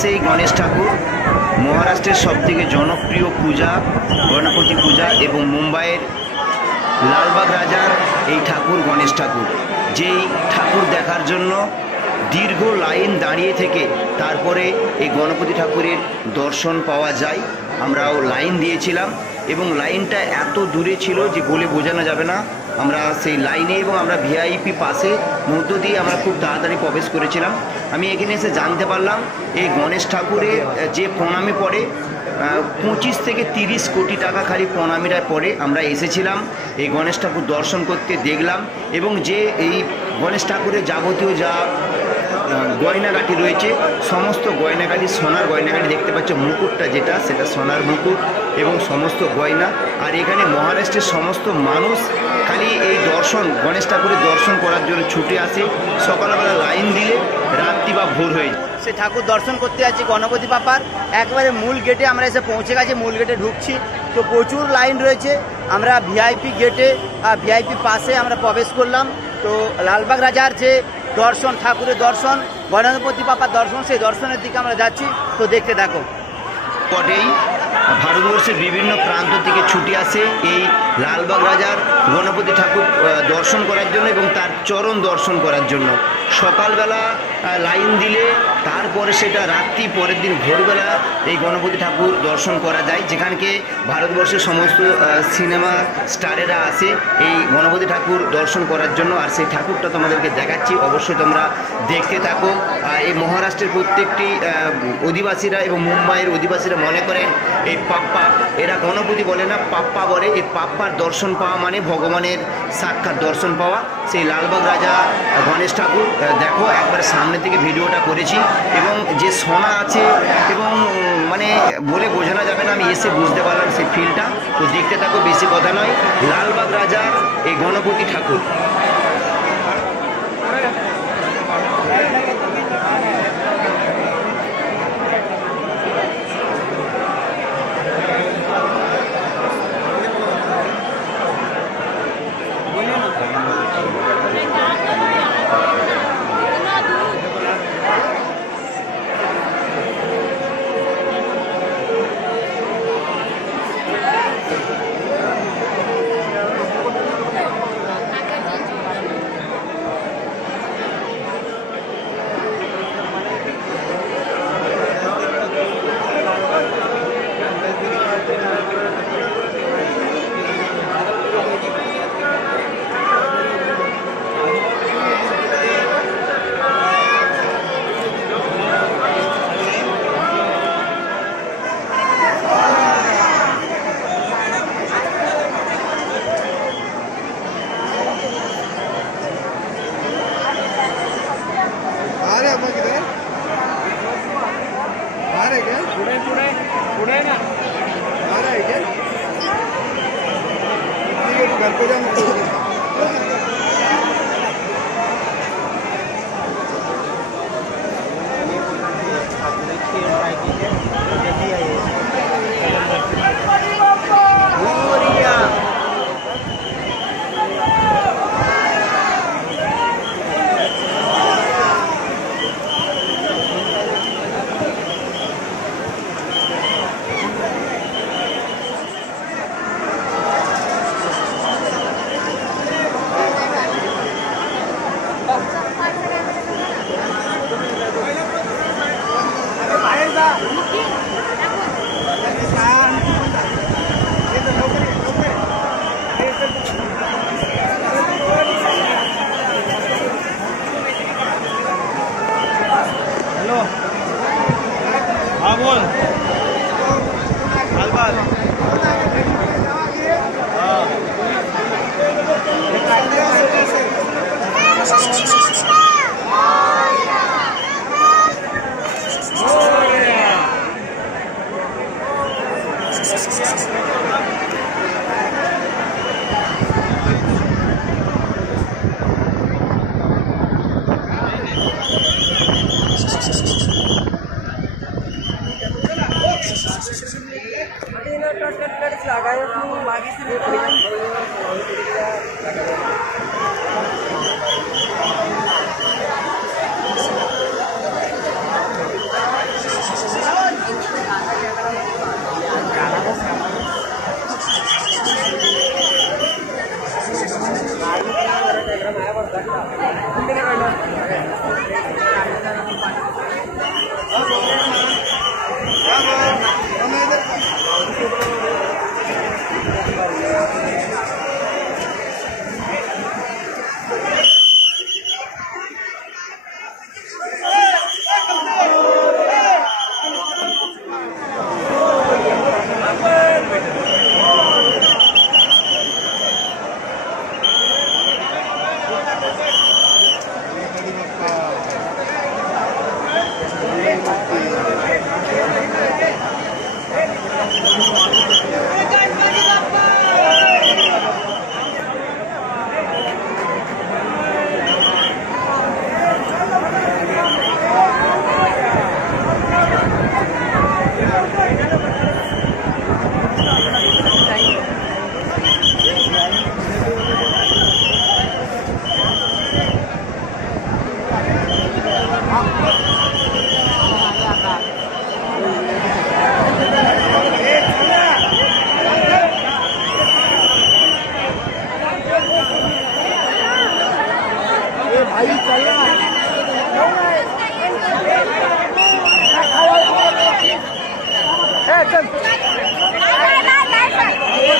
সেই গণেশ ঠাকুর মহারাষ্ট্রের সবথেকে জনপ্রিয় পূজা গণপতি পূজা এবং মুম্বাইয়ের লালবাগ রাজার এই ঠাকুর গণেশ ঠাকুর, যেই ঠাকুর দেখার জন্য দীর্ঘ লাইন দাঁড়িয়ে থেকে তারপরে এই গণপতি ঠাকুরের দর্শন পাওয়া যায়। আমরাও লাইন দিয়েছিলাম এবং লাইনটা এত দূরে ছিল যে বলে বোঝানো যাবে না। আমরা সেই লাইনে এবং আমরা ভিআইপি পাসে মধ্য দিয়ে আমরা খুব তাড়াতাড়ি প্রবেশ করেছিলাম। আমি এখানে এসে জানতে পারলাম এই গণেশ ঠাকুরের যে প্রণামী পড়ে 25 থেকে 30 কোটি টাকা খালি প্রণামীরা পড়ে। আমরা এসেছিলাম এই গণেশ ঠাকুর দর্শন করতে, দেখলাম এবং যে এই গণেশ ঠাকুরের যাবতীয় যা গয়নাগাটি রয়েছে সমস্ত গয়নাগাটি সোনার গয়নাগাটি দেখতে পাচ্ছ, মুকুটটা যেটা সেটা সোনার মুকুট এবং সমস্ত গয়না। আর এখানে মহারাষ্ট্রের সমস্ত মানুষ খালি এই দর্শন গণেশ ঠাকুরের দর্শন করার জন্য ছুটে আসে। সকালবেলা লাইন দিলে রাত্রি বা ভোর হয়ে যায়। সে ঠাকুর দর্শন করতে যাচ্ছি গণপতি বাপ্পার একবারে মূল গেটে আমরা এসে পৌঁছে গেছি, মূল গেটে ঢুকছি। তো প্রচুর লাইন রয়েছে। আমরা ভিআইপি গেটে ভিআইপি পাশে আমরা প্রবেশ করলাম। তো লালবাগ রাজার যে দর্শন, ঠাকুরের দর্শন, গণপতি বাপ্পার দর্শন, সেই দর্শনের দিকে আমরা যাচ্ছি। তো দেখতে থাকো। পটেই ভারতবর্ষের বিভিন্ন প্রান্ত থেকে ছুটে আসে এই লালবাগ রাজার গণপতি ঠাকুর দর্শন করার জন্য এবং তার চরণ দর্শন করার জন্য। সকালবেলা লাইন দিলে তারপরে সেটা রাত্রি পরের দিন ভোরবেলা এই গণপতি ঠাকুর দর্শন করা যায়, যেখানকে ভারতবর্ষের সমস্ত সিনেমা স্টারেরা আসে এই গণপতি ঠাকুর দর্শন করার জন্য। আর সেই ঠাকুরটা তোমাদেরকে দেখাচ্ছি, অবশ্যই তোমরা দেখতে থাকো। এই মহারাষ্ট্রের প্রত্যেকটি অধিবাসীরা এবং মুম্বাইয়ের অধিবাসীরা মনে করেন এই পাপ্পা, এরা গণপতি বলে না, পাপ্পা বলে। এই পাপ্পার দর্শন পাওয়া মানে ভগবানের সাক্ষাৎ দর্শন পাওয়া। সেই লালবাগ রাজা গণেশ ঠাকুর দেখো, একবার সামনে থেকে ভিডিওটা করেছি এবং যে সোনা আছে এবং মানে বলে বোঝানো যাবে না। আমি এসে বুঝতে পারলাম সেই ফিলটা। তো দেখতে থাকো, বেশি কথা নয়। লালবাগ রাজার এই গণপতি ঠাকুর।